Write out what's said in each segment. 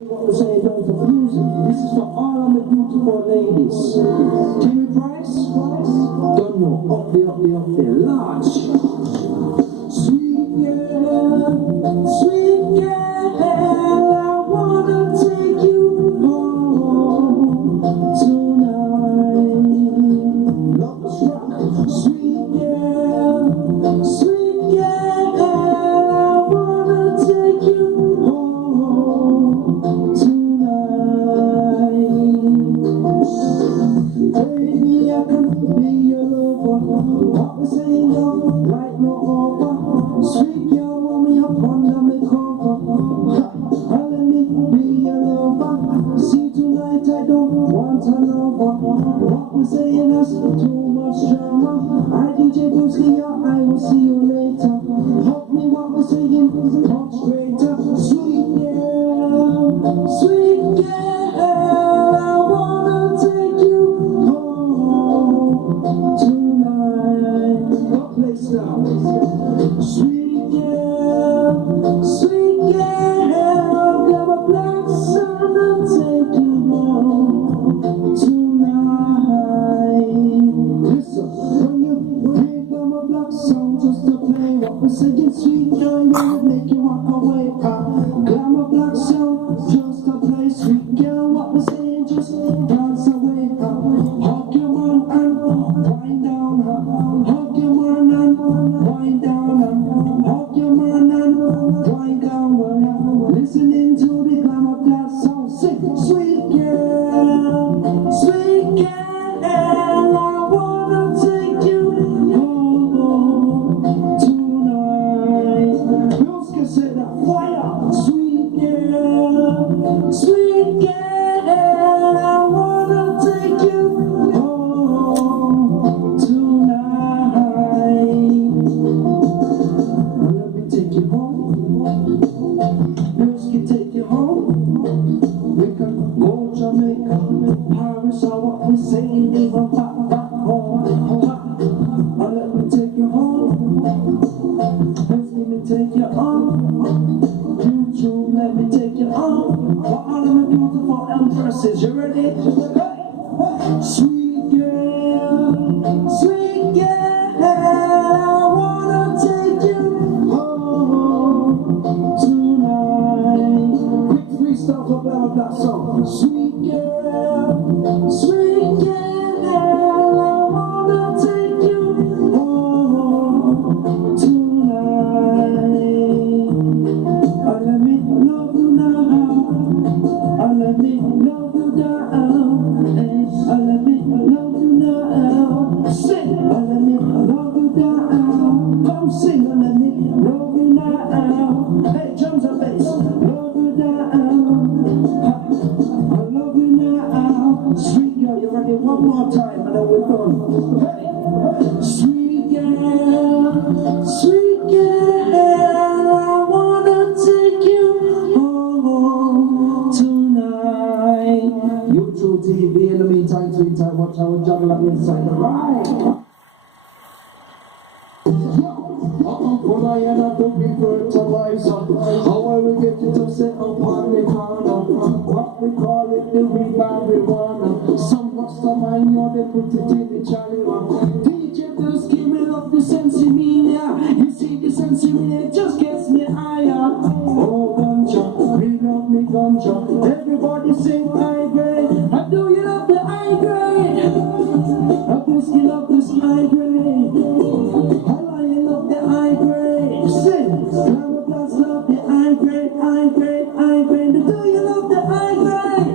What we're saying, don't confuse it. This is for all of the beautiful ladies. Timmy Price? Don't know. Up there. Large. Sweet girl, I wanna take you home tonight. Love struck. Sweet girl, I wanna take you home tonight. Baby, I can be your lover. What we saying now, right no over. Sweet girl, want me up under me cover. Let me be your lover. See tonight, I don't want a lover. What we saying is too much drama. I DJ Booski, I will see you later. Help me, what we saying much greater. Sweet girl, I wanna take you home tonight. What place now? Sweet girl, grab a black sun and take you home tonight. Listen, when you bring from a black song just to play, what we singing, sweet girl, you make you walk away. Grab a black song just to play, sweet girl, what we saying, just dance away. Hug your man and wind down. Hug your man and wind down. Hug your man and wind down. Listening to the glam of that song, sing, sweet girl, I wanna take you home tonight. Who else can say that? Fire! Sweet girl, I wanna take you home tonight. Let me take you home. Who can take you home? We can go Jamaica, Paris, or what we saying, even back home. Let me take you home. Let me take you on. YouTube, let me take you on. For all of my beautiful empresses, you ready? Hey. Sweet girl, I wanna take you home tonight. Quick freestyle for that song. Sweet girl, I wanna take you home tonight. Let me love you now. Let me love you down. Let me love you now. Sing. Let me love you down. Come sing. Let me love you now. Hey, drums and bass. Love you down. I love you now. Sweet girl, you ready? One more time and then we're done. Hey. Sweet girl, I wanna take you home tonight. YouTube TV in the meantime, sweet time, watch how we juggle up inside the ride. Uncle, I end up looking fertilizer. How I will get you to sit up on the corner. What we call it, the marijuana. Some mastermind, you they put it in the chaliwa. DJ just give me up the sensimilla. You see the sensimilla, it just gets me higher. Oh, ganja, we love me ganja. Everybody sing high grade. I do you love the high grade? I whiskey love this high grade. I love the high grade. Sing. Grandma Plus love the high grade. Do you love the high grade?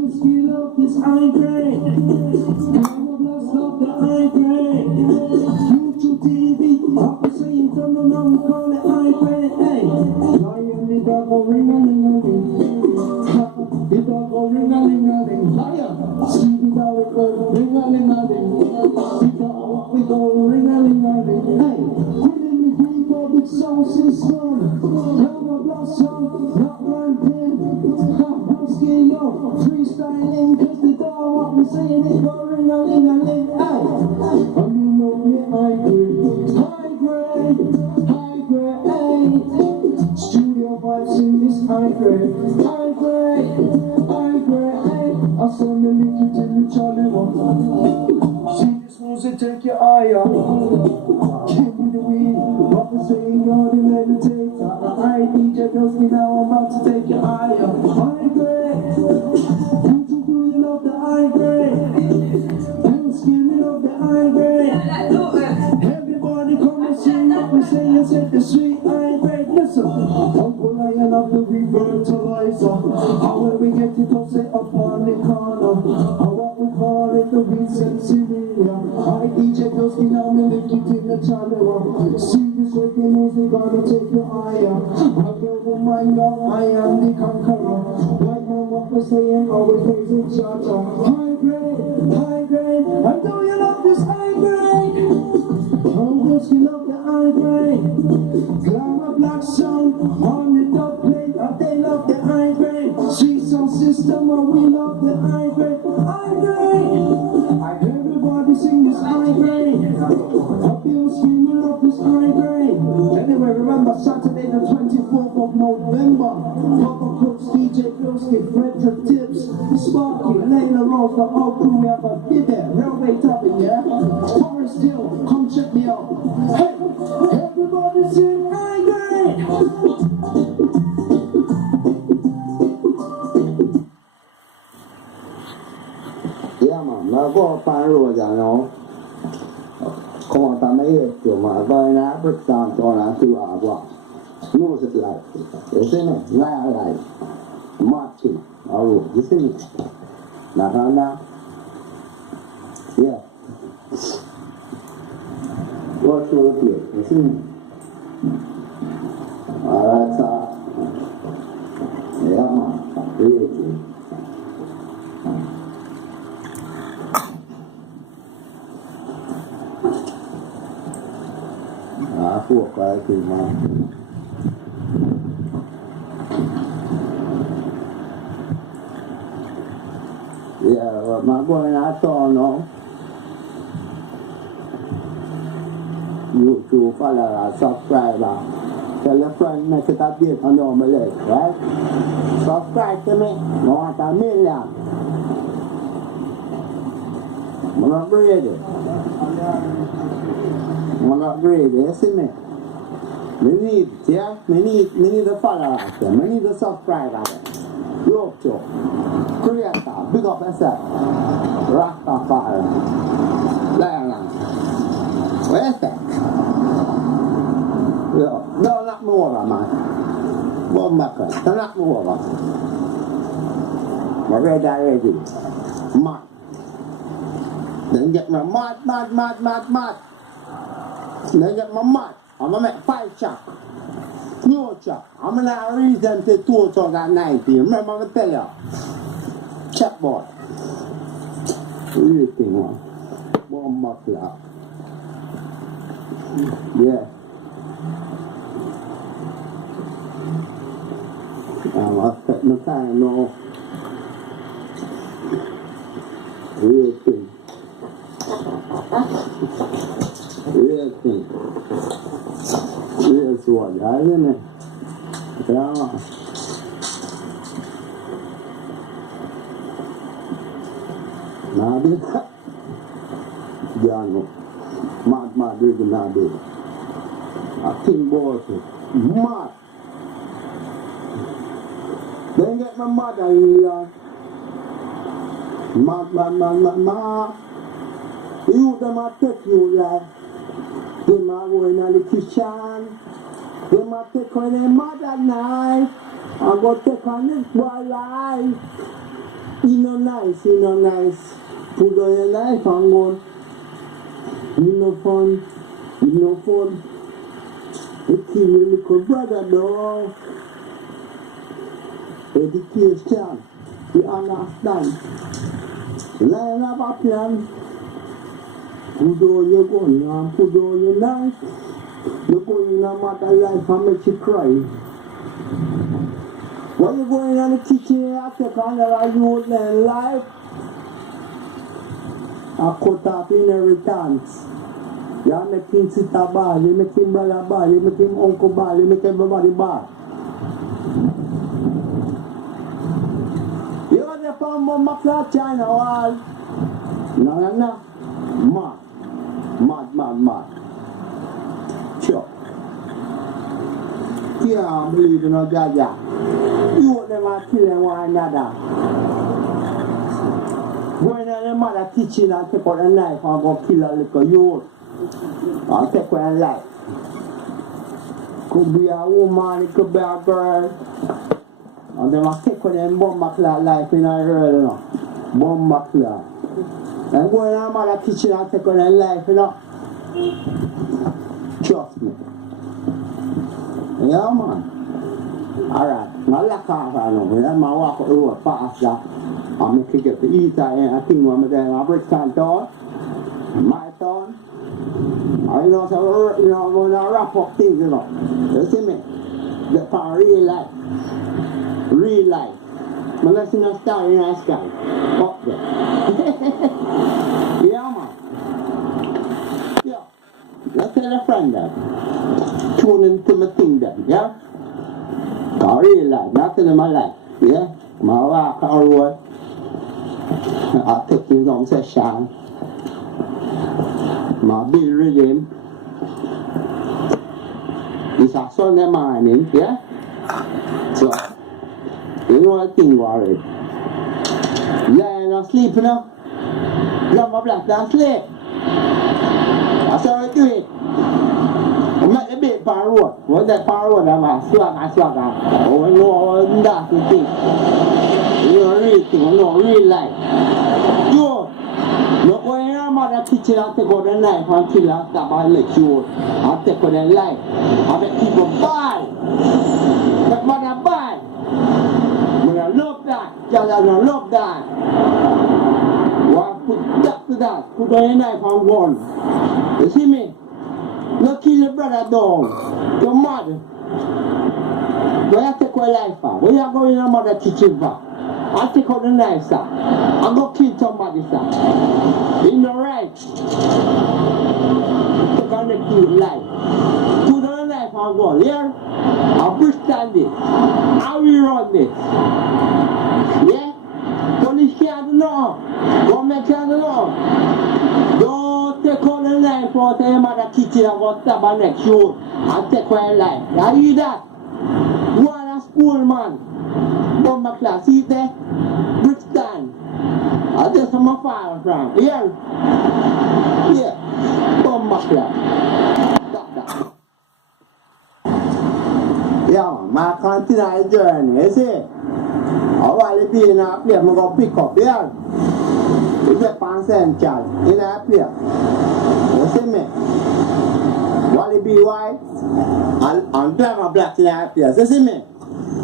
Whiskey love this high grade. Grandma Plus love the high grade. YouTube TV, I'm saying from the mom, call it high grade. Hey, lion, the dog go ring-a-ling-a-ling. The dog go ring-a-ling-a-ling. Lion, see the dog go ring-a-ling-a-ling. The dog go ring-a-ling-a-ling. Hey, within the green public sound system. Grandma Blossom, not ramping. Whiskey, yo, freestyling. Cause the dog, what we saying, it go ring-a-ling-a-ling. Hey, I mean, no, high grade, hey. Studio vibes in this high grade. the high grade. Thanksgiving of the high grade. Everybody come and sing up and say you said the sweet high grade. Listen, Uncle Lion of the revitalizer. How when we get it up, say up on the corner. How what we call it the recent Syria. I DJ Dusty now me lift it in the channel. See this reggae music gonna take you higher. I go my young, I am the conqueror. White man what we're saying, always praising Cha-Cha. High grade, and do you love this high grade? Oh, yes, you love the high grade. Glamour black sound on the top plate, and they love the high grade. Sweet sound system, and we love the high grade. High grade, I heard everybody sing this high grade. I feel screaming love this high grade. Anyway, remember Saturday the 24th of November. Papa Crooks, DJ Bilski, Frederick Tips, Sparky, Layla Rose, the whole crew. We have a bidder, railway tapping, yeah? Forest Hill, come check me out. Hey, everybody sing high grade. Yeah, man, I go up on road, you know. Come on, I'm here, man. Going out, put down, going out to our block. Music life. You see me? Lion life. Marching. Oh, you see me? Now. Yeah. What's your here? You see me? Alright, sir. Yeah, man. Really. Phuộc cái thì mà mà coi nó to nó YouTube phải là subscribe vào cho nó quen mà người ta biết nó nhỏ mới lấy đấy subscribe cho mẹ nó ta biết làm mà nó biết được I'm not ready, isn't it? We need the follower out there. We need the subscriber out there. You up to creator, big up yourself. Rastafari. Lion. Where's that? Yo, no, not more, man. One back, not more. I'm ready. Mad. Then get my mad. Then get my mad. I'm gonna make 5 chop. No chop. I'm gonna have a reason to 2090. Remember I'm gonna tell you. Chop boy. Really thing one. One muffler. Yeah. I'll set my time now. Real thing. Real thing. Real sword, isn't it? Yeah. Now this, yeah, no. Mad, really not big. I think boys, mad. Then get my mother in here. Mad. You them a take you like. Them a go in the kitchen. Them a take on their mother knife. I go take on this boy life. You know nice. Put on your knife and go. You no fun. You kill your little brother though. Education. You understand. Line up a plan. Put on your gun and put on your knife. You go in a matter life and make you cry. When you go in the kitchen after corner you learn life. I cut off inheritance. You make him sister bad, you make him brother bad, you make him uncle bad, you make everybody bad. You got the farm of Mafia China wall. No. Mad. Sure. Yeah, believe in a Jaja. You want them to kill one another. Go in the mother kitchen and take out a knife and go kill a little youth. And take away a life. Could be a woman, it could be a girl. And they must take away them bomb life in a world, you know. Bomb clock. And go in the mother kitchen and take away their life, you know. Trust me. Yeah, man. Alright, now lock off I know. When I walk up the road faster, I make it get to eat and I think when I'm there, I break time town, my town. And you know, so you know, I'm going to wrap up things, you know. You see me? The for real life. Real life. I'm not seeing a star in the sky. Up there. Yeah, man. Yeah. Let's tell a friend that. Tune into my thing then, yeah? For real life, not in my life, yeah? My walk on the road. I take his own session. My bill rhythm. It's a Sunday morning, yeah? So, you know what thing worried? Lying asleep, you know? Grab my black and sleep. That's how I do it. I make the bed for the road. When that for the road, I'm a swagger. Oh, I know that's the thing. You know real thing, you know real life. Yo, look when your mother kitchen and take out the knife and kill and stab and let you and take out the life. And make people buy. Make mother buy. I love that. Because I don't love that. Well, put that to that. Put on your knife and gun. You see me? No kill your brother down. Your mother. Where you take your life for? Where you go in your mother kitchen for? I take out the knife, sir. I go kill somebody, sir. In the right. Take on the kill life. Put on the knife and go. Here. I'll push stand it. How we run this? Yeah? Police can't know. Government can't know. Don't take out the knife out of your mother kitchen and go stab her neck shoot and take away life. You hear that? Go on a school, man. Bomber class, see there? Brixton. And that's where my father from. Here? Yeah. Bomber class. Stop that. Yeah, man, I continue the journey, you see? I want to be in a place, I'm going to pick up, yeah? You get on Central, in a place. You see me? Want to be white, and drive a black in a place, you see me?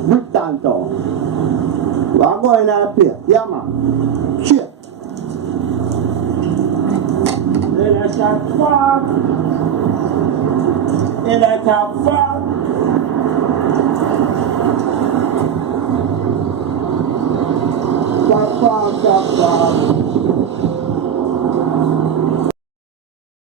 Brixton town. We are going in a place, yeah, man? Shit. In a shop farm. In a shop farm. Farm.